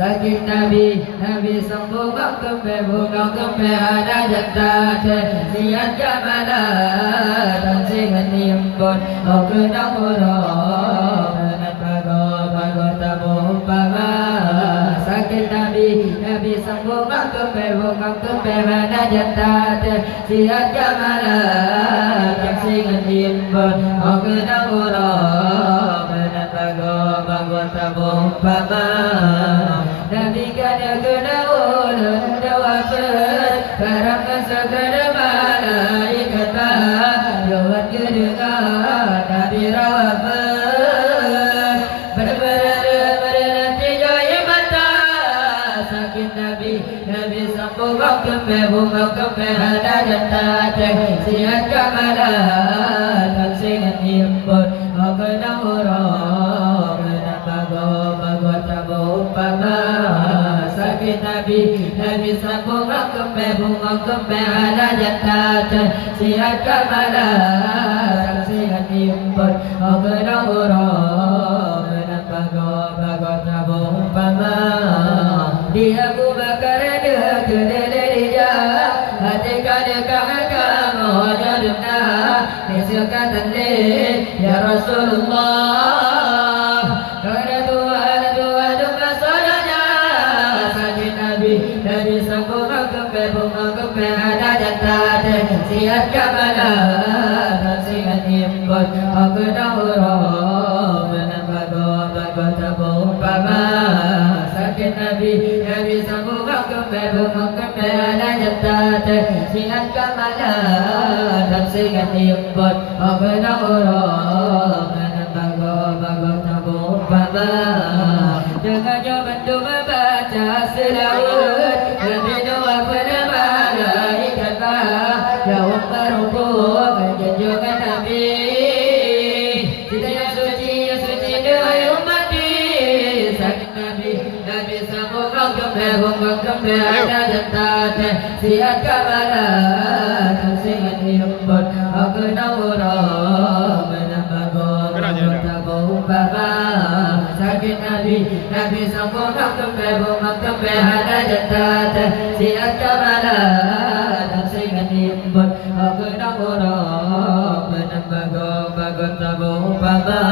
sakit Nabi sambung kempe bunga kempe ada jatah siat jamala dan singan nimbun okudang urang dan bago tamu pama sakit Nabi sambung kempe bunga kempe ada jatah siat jamala dan singan nimbun okudang urang dan bago tamu pama Nabi kada kena ulun dawafat Karang segera malaikat Jawat kedengar Nabi rawafat Bernanti jaya mata Sakit Nabi sambung kempe bunga kempe ada jatah siat kamalah dan singan himpun Okena urang bago tabu pama sakit Nabi sambung kempe bunga kempe ada jatah siat kamalah dan singan himpun okena urang bago tabu pama dia ku bakar dia hati kada kamu jadna nisyakatan ya Rasulullah kada Tuhan masalahnya sakit Nabi sambung kempe bunga kempe ada jatah siat kamalah dan singan himpun okena urang bago tabu pama sakit Nabi sambung kempe bunga kempe ada jatah siat kamalah dan singan himpun okena urang bago tabu pama dengan jawaban doa baca selawat Nabi doa pada malaikat jawab berhubung junjungan Nabi kita yang suci doa umat sakit Nabi sambung kempe bunga kempe ada jatah siat kamalah dan singan himpun okena urang tabu pama sakit Nabi sambung kempe bunga kempe ada jatah siat kamalah dan singan himpun okena urang bago tabu pama